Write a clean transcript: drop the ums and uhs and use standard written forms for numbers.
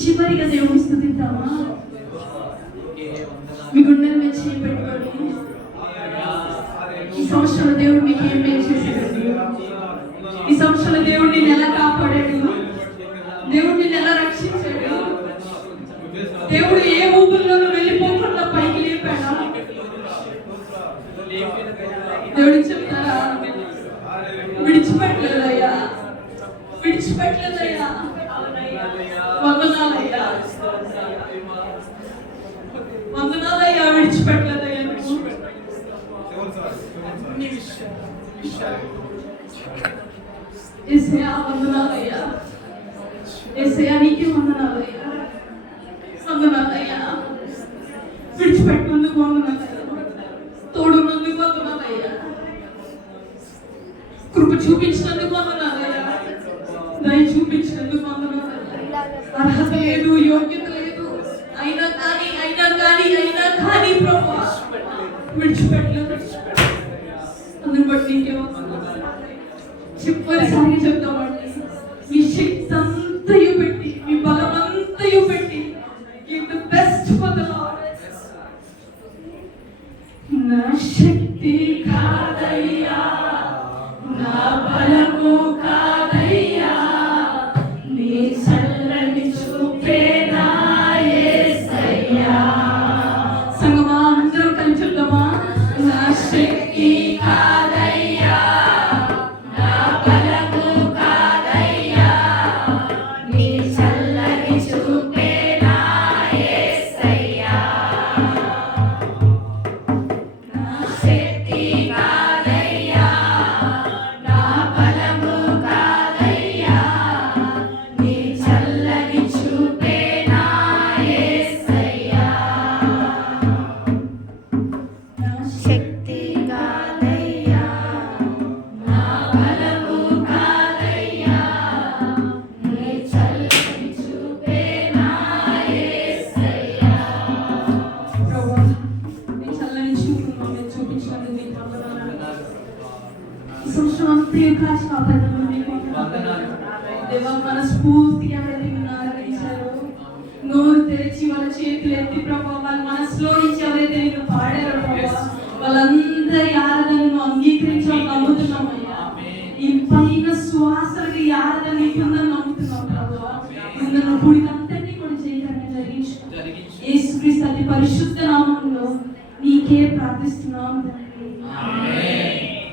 చివరిగా దేవుని స్తుతిద్దామా? మీ గుండెల మీద చేయి పెట్టుకొని ఈ సంవత్సరంలో దేవుడు మీకు ఏం మేలు చేశాడు, ఈ సంవత్సరంలో దేవుడు నిన్ను ఎలా కాపాడాడు, దేవుడు నిన్ను ఎలా రక్షించాడు, దేవుడు ఏ ఊపుల్లోనూ వెళ్ళిపోకుండా పైకి లేపాడా? దేవుడికి చెప్తారా? విడిచిపెట్టలేదయ్యా, విడిచిపెట్టలేదయ్యా, వందనాలయ్యా, వందనాలయ్యా, విడిచిపెట్టలేదయ్యా. యేసయ్యా వందనాలయ్యా, యేసయ్యా నీకే వందనాలయ్యా, వందనాలయ్యా, విడిచిపెట్టినందుకు వందనాలయ్యా, తోడున్నందుకు వందనాలయ్యా, కృప చూపించినందుకు వందనాలయ్యా, దయ చూపించినందుకు వందనాలయ్యా. అర్హత లేదు, యోగ్యత లేదు, అయినా కానీ ప్రభువా విడిచిపెట్టలేదు. అందుని బట్టి నీకే చివరిసారి చెప్తామండి, మీ శక్తి అంతయు పెట్టి, మీ బలం అంతయు పెట్టి, give the best for the Lord. నా శక్తి కాదయ్యా, నా బలము కాదయ్యా, నీ చల్లని చూపే నా యేసయ్యా. సంగమా అందరం కలిసి చెప్తామా? నా శక్తి కాదయ్యా, నా బలము కాదయ్యా, నీ చల్లని చూపే నా యేసయ్యా. నా శక్తి కాదయ్యా, నా బలము కాదయ్యా, నీ చల్లని చూపే నా యేసయ్యా. నా శక్తి కాదయ్యా, ఈ సంవత్సరం అంతా కాచి కాపాడమని మీకు వందనాలు. దేవా, మనస్ఫూర్తిగా ఎవరైతే నిన్ను ఆరాధించారో, నోరు తెరిచి వాళ్ళ చేతులు ఎత్తి ప్రభావ వాళ్ళ మనసులో నుంచి ఎవరైతే నిన్ను పాడారో ప్రభావ, వాళ్ళందరి ఆరాధనను అంగీకరించాలని నమ్ముతున్నామయ్యా. ఈ పైన శ్వాసలకి ఆరాధన నీకుందని నమ్ముతున్నాం ప్రభావ. నన్ను కూడికంతని కూడా చేయడానికి జరిగించు. యేసుక్రీస్తు అతి పరిశుద్ధ నామములో నీకే ప్రార్థిస్తున్నాం తండ్రి.